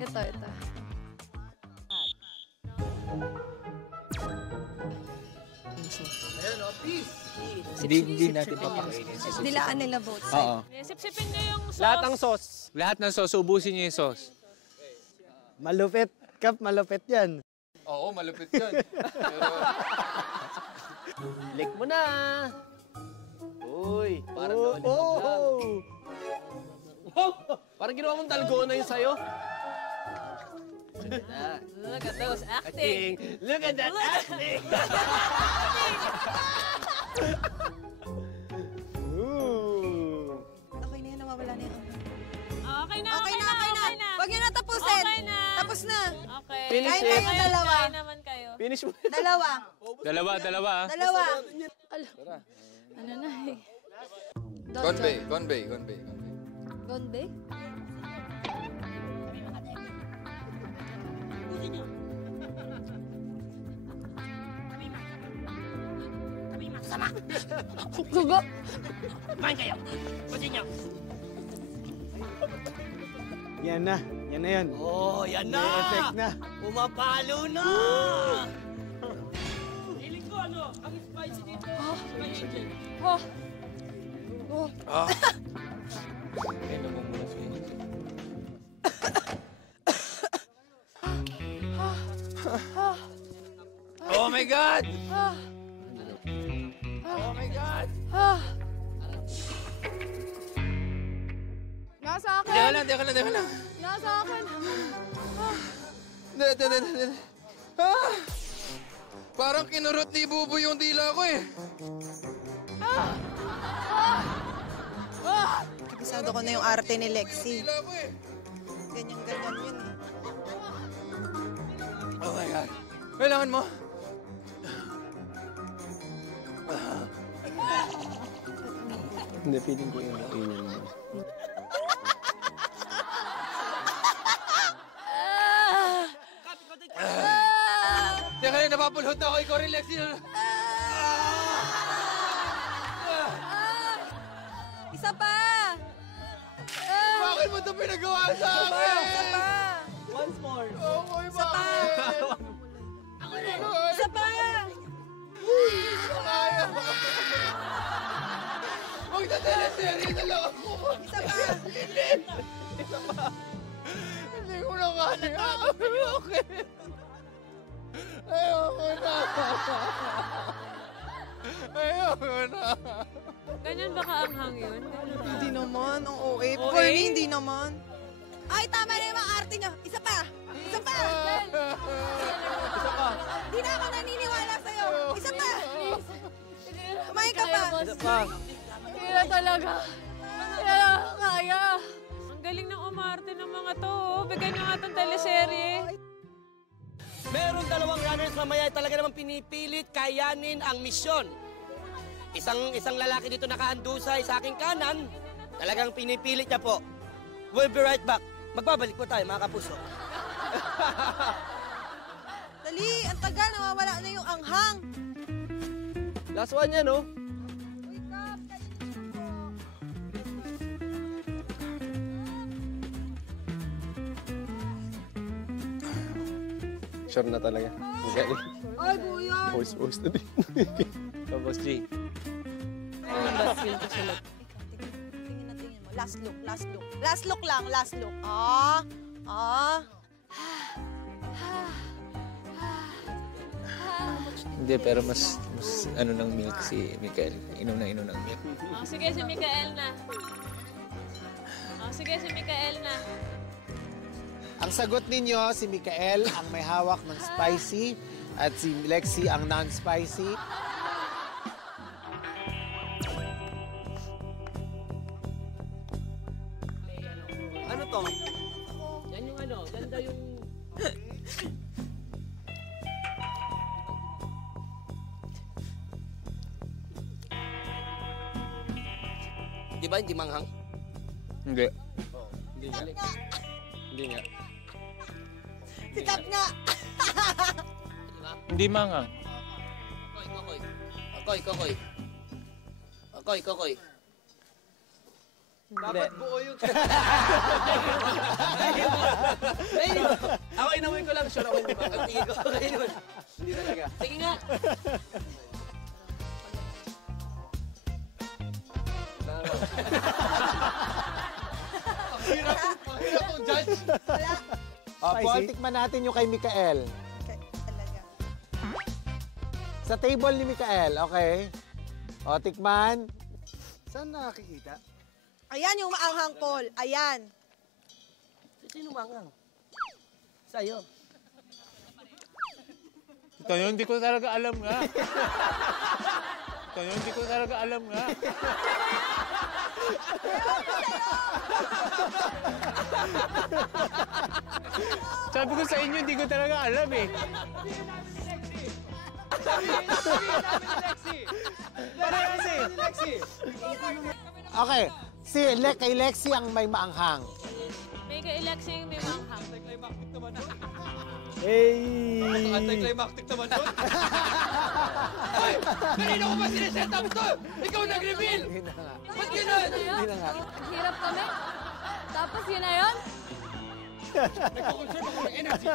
Ito. Ayan, oh, peace. Hindi natin papakainin. Dilaan nila both sides. Oo. Sipsipin niyo yung sauce. Lahat ng sauce. Lahat ng sauce, ubusin niyo yung sauce. Malupit. Kap, malupit yan. Oo, malupit yan. Lick mo na. Uy, parang oh. Parang ginawa mong talgona yung sayo. Look at those acting. Look at that acting. Okay na yan, nawawala na yan. Okay na. Huwag niyo na tapusin. Okay na. Tapos na. Okay. Finish Kain it. kayo dalawa. Kain naman kayo. Finish mo. Dalawa. Dalawa. Ano na eh. Convey. Gonde? Gugo! Kumain kayo. Kusin niyo. Yan na yan. Oh, yan na. May effect na. Pumapalo na. Feeling ko ang spicy dito. Oh my God! Nasa akin! Teka lang. Nasa akin! Parang kinurot ni Buboy yung dila ko eh. Kabisado ko na yung arte ni Lexi. Dila ko eh. Ganyan yun eh. Oh my God. Kailangan mo. Hindi, feeling ko yung opinion mo. Teka lang, napapulhot na ako. Ikaw rin, Lexi. Isa pa! Bakit mo ito pinagawa sa akin? Isa pa! Once more. Oh my Isa pa! Isa pa! Kaya. Magta-teleserye na lang ako. Isa pa! Hindi ko na kaya. Okay. Ayoko na. Ganyan ba kaanghang yun? Hindi naman, ang OA. OA? For me, hindi naman. Ay, tama na yung mga arte niyo. Isa pa! Isa pa! Hindi na ako naniniwala sa'yo. Isa pa! Kumain ka pa! Hindi na talaga. Hindi na kaya. Ang galing ng umarte ng mga to. Bigyan nyo nga itong teleserye. Meron dalawang runners mamaya talaga naman pinipilit kayanin ang misyon. Isang lalaki dito nakahandusay sa aking kanan, talagang pinipilit niya po. We'll be right back. Magbabalik po tayo, mga kapuso. Dali, ang tagal. Nawawala na yung anghang. Last one yan, no? Sure na talaga. Ay, buyan! Voice na din. Boss G. Ano ba skill ko sila? Tingin mo. Last look. Last look lang, last look. Hindi, pero mas ano ng milk si Mikael. Inom ng milk. Oh, sige, si Mikael na. Ang sagot ninyo, si Mikael ang may hawak ng spicy at si Lexi ang non-spicy. Ano to? Yan yung ano, ganda yung... Di ba hindi manghang? Hindi. Hindi nga. Sikat nga! Hindi mangang. Kokoy. Dapat buo yung... Ako inamoy ko lang, sure ako hindi ba? Ang tingin ko, okay naman. Hindi talaga. Sige nga. Hirap kong judge. Wala. Opo, tikman natin yung kay Mikael. Okay, talaga. Sa table ni Mikael, okay? O, tikman. Saan nakakikita? Ayan yung maanghang Paul. Ayan. Sino mangang? Sa'yo. Ito yun, hindi ko talaga alam nga. Ito yun, hindi ko talaga alam nga. Sabi ko sa inyo, hindi ko talaga alam eh. Okay, kay Lexi ang may maanghang. May ka-election yung may manghang. Anticlimactic naman doon. Ay! Kanina ko ba sineset up to? Ikaw nag-reveal! Hindi na nga. Ba't ganun? Hindi na nga. Hirap kami. Tapos yun na yun? Nagko-conserve ako ng energy.